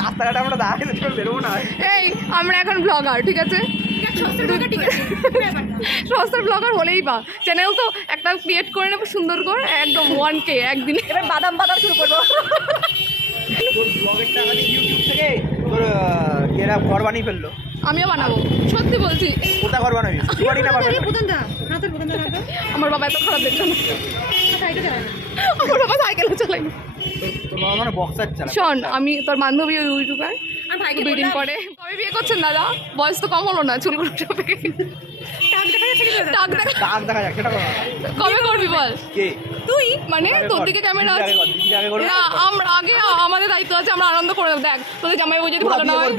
রাস্তাঘাটে আমরা দাঁড়িয়ে বেরোবো না। এই আমরা এখন ব্লগার, ঠিক আছে? সস্তার ব্লগার হলেই বা চ্যানেল তো একটা ক্রিয়েট করে নেবো সুন্দর করে, একদম 1K একদিনে। এবার বাদাম শুরু করবো। তোর ব্লগের টাকা দিয়ে ইউটিউব থেকে তোর এরা ঘর বানিয়ে ফেললো। আমিও বানাবো, সত্যি বলছি। কোথা ঘর বানাবি? বাড়ি না বানাবি? আমার বাবা এত খারাপ দেখতো না, আমার বাবা সাইকেলও চালাই না। তোর বাবা মানে বক্সার চালা। শোন, আমি তোর বান্ধবী ইউটিউবার, দুই দিন পরে। কবে বিয়ে করছেন দাদা? বয়স তো কম হলো না, চুলগুলো পেকে দাগ দেখা যাক, সেটা কবে করবি বল? কে তুই? মানে তোর দিকে ক্যামেরা আছে না, আমরা আগে আমাদের দায়িত্ব আছে, আমরা আনন্দ করে দেখ। তোদের জামাইবাবু যদি ভালো না হয়,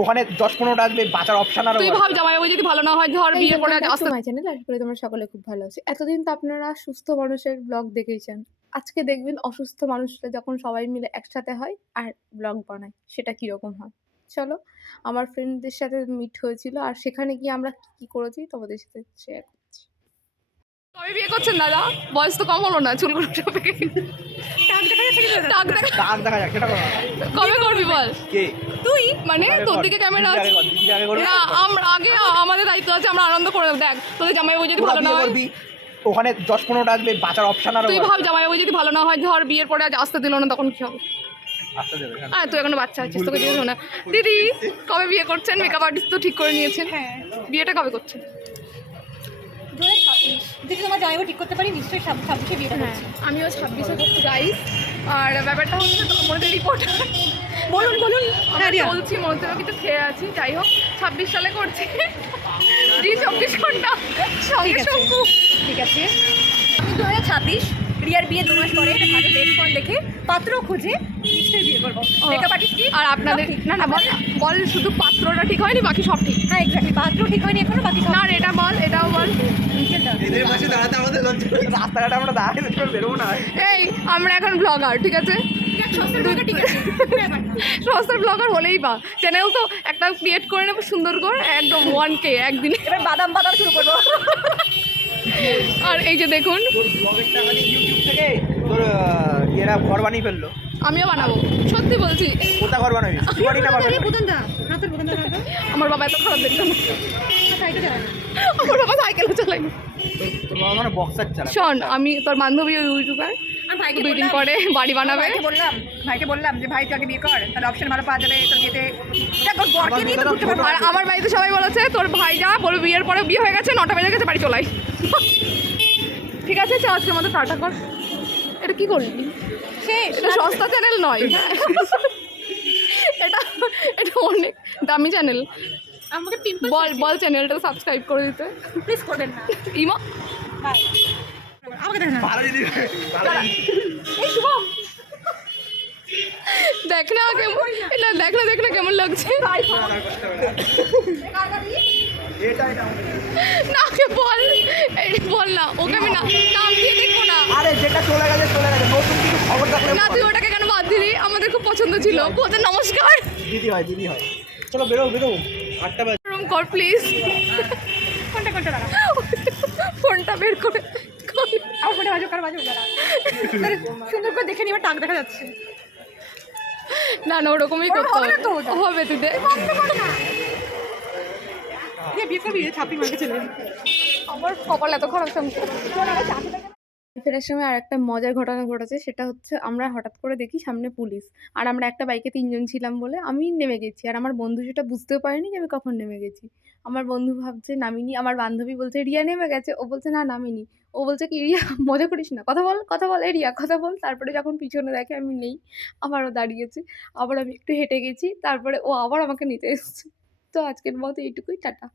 ওখানে 10-15টা আসবে, বাঁচার অপশন আর তুই ভাব জামাইবাবু যদি ভালো না হয়, ধর বিয়ে করে আসতে। মাই চ্যানেল, আশা করি তোমরা সকলে খুব ভালো আছো। এতদিন তো আপনারা সুস্থ মানুষের ব্লগ দেখেইছেন, আজকে দেখবেন অসুস্থ মানুষরা যখন সবাই মিলে একসাথে হয় আর ব্লগ বানায়, সেটা কীরকম হয়। চলো, আমার ফ্রেন্ডদের সাথে মিট হয়েছিল, আর সেখানে গিয়ে আমরা কী করেছি তোমাদের সাথে শেয়ার করছি। কবে বিয়ে করছেন দাদা? বয়স তো কম হলো না, চুলগুলো পেকে দাগ দেখা যাক, সেটা কবে করবি বল? কে? তুই? মানে তোর দিকে ক্যামেরা আছে না, আমরা আগে আমাদের দায়িত্ব আছে, আমরা আনন্দ করে দেখ। তোদের জামাইবাবু যদি ভালো না হয়, ওখানে 10-15টা আসবে, বাঁচার অপশন আর তুই ভাব জামাইবাবু যদি ভালো না হয়, ধর বিয়ের পরে আজ আসতে দিল না, তখন কি হবে? আসতে দেবে। হ্যাঁ, তুই এখনো বাচ্চা আছিস, তোকে জিজ্ঞেস না। দিদি কবে বিয়ে করছেন? মেকআপ আর্টিস্ট তো ঠিক করে নিয়েছেন। হ্যাঁ, বিয়েটা কবে করছেন? 2026 যদি তোমার জামাইবাবু ঠিক করতে পারি, নিশ্চয়ই 26-এ বিয়েটা করছি। আমিও 26-এ করছি গাইস। আর ব্যাপারটা হচ্ছে মধ্যে রিপোর্ট বলুন আমরা বলছি, মধ্যে কিছু খেয়ে আছি। যাই হোক, 26 সালে করছি। জি 24 ঘন্টা সঙ্গে শঙ্কু। ঠিক আছে, আমি 2026 রিয়ার বিয়ে 2 মাস পরে একটা ভালো ডেট ফোন দেখে পাত্র খুঁজে নিশ্চয়ই বিয়ে করবো। মেকআপ আর্টিস্ট কি আর আপনাদের না না বল শুধু পাত্রটা ঠিক হয়নি, বাকি সব ঠিক। হ্যাঁ এক্স্যাক্টলি, পাত্র ঠিক হয়নি এখনো, বাকি সব। না এটা বল, এটাও বল। এদের পাশে দাঁড়াতে আমাদের লজ্জা করে। রাস্তাঘাটে আমরা দাঁড়িয়ে বেরোবো না। এই আমরা এখন ব্লগার, ঠিক আছে? সস্তার ব্লগার হলেই বা চ্যানেল তো একটা ক্রিয়েট করে নেবো সুন্দর করে, একদম 1K একদিনে। এবার বাদাম শুরু করবো। আর এই যে দেখুন, তোর ব্লগের টাকা দিয়ে ইউটিউব থেকে তোর এরা ঘর বানিয়ে ফেললো। আমিও বানাবো, সত্যি বলছি। কোথা ঘর বানাবি? বাড়ি না বানাবি? আমার বাবা এত খারাপ দেখতো না, আমার বাবা সাইকেলও চালাই না। তোর বাবা মানে বক্সার চালা। শোন, আমি তোর বান্ধবী ইউটিউবার, দুই দিন পরে বাড়ি বানাবে। ভাইকে বললাম যে ভাই তুই আগে বিয়ে কর, তাহলে অপশন ভালো পাওয়া যাবে তোর বিয়েতে। বরকে নিয়ে তো ঘুরতে পারবো। আর আমার বাড়িতে সবাই বলেছে তোর ভাই যা বলবে, বিয়ের পরে বিয়ে হয়ে গেছে, 9টা বেজে গেছে, বাড়ি চলাই। ঠিক আছে, চল আজকে আমাদের টাটা কর। এটা কি করলি? এটা সস্তা চ্যানেল নয়, এটা এটা অনেক দামি চ্যানেল। আমাকে বল চ্যানেলটা সাবস্ক্রাইব করে দিতে প্লিজ করবেন না। ইমা আমাকে দেখেন না। ভালো যদি এই শুভম, দেখ না কেমন, এটা দেখ না কেমন লাগছে। না কে বল, এই বল না, ওকে আমি নাম দিয়ে দেখবো না। আরে যেটা চলে গেছে নতুন কিছু খবর থাকলে না তুই ওটাকে কেন বাদ দিলি? আমাদের খুব পছন্দ ছিল। ওদের নমস্কার। দিদি হয় চলো বেরো 8টা বাজে। রুম কর প্লিজ। কোনটা লাগা ফোনটা বের করে আমার ফোনে বাজো সুন্দর করে দেখে নিবার টাক দেখা যাচ্ছে। না ওরকমই করতে হবে। হবে তুই দে। বিয়ে করবি ছাপি মাকে ছেলে। আমার কপাল এত খারাপ সঙ্গে। ফেরার সময় আর একটা মজার ঘটনা ঘটেছে, সেটা হচ্ছে আমরা হঠাৎ করে দেখি সামনে পুলিশ, আর আমরা একটা বাইকে 3 জন ছিলাম বলে আমি নেমে গেছি, আর আমার বন্ধু সেটা বুঝতেও পারেনি যে আমি কখন নেমে গেছি। আমার বন্ধু ভাবছে নামিনি, আমার বান্ধবী বলছে রিয়া নেমে গেছে, ও বলছে না নামিনি। ও বলছে কি রিয়া মজা করিস না, কথা বল এই রিয়া কথা বল। তারপরে যখন পিছনে দেখে আমি নেই, আবারও দাঁড়িয়েছে, আবার আমি একটু হেঁটে গেছি, তারপরে ও আবার আমাকে নিতে এসেছে। তো আজকের মতো এইটুকুই, টাটা।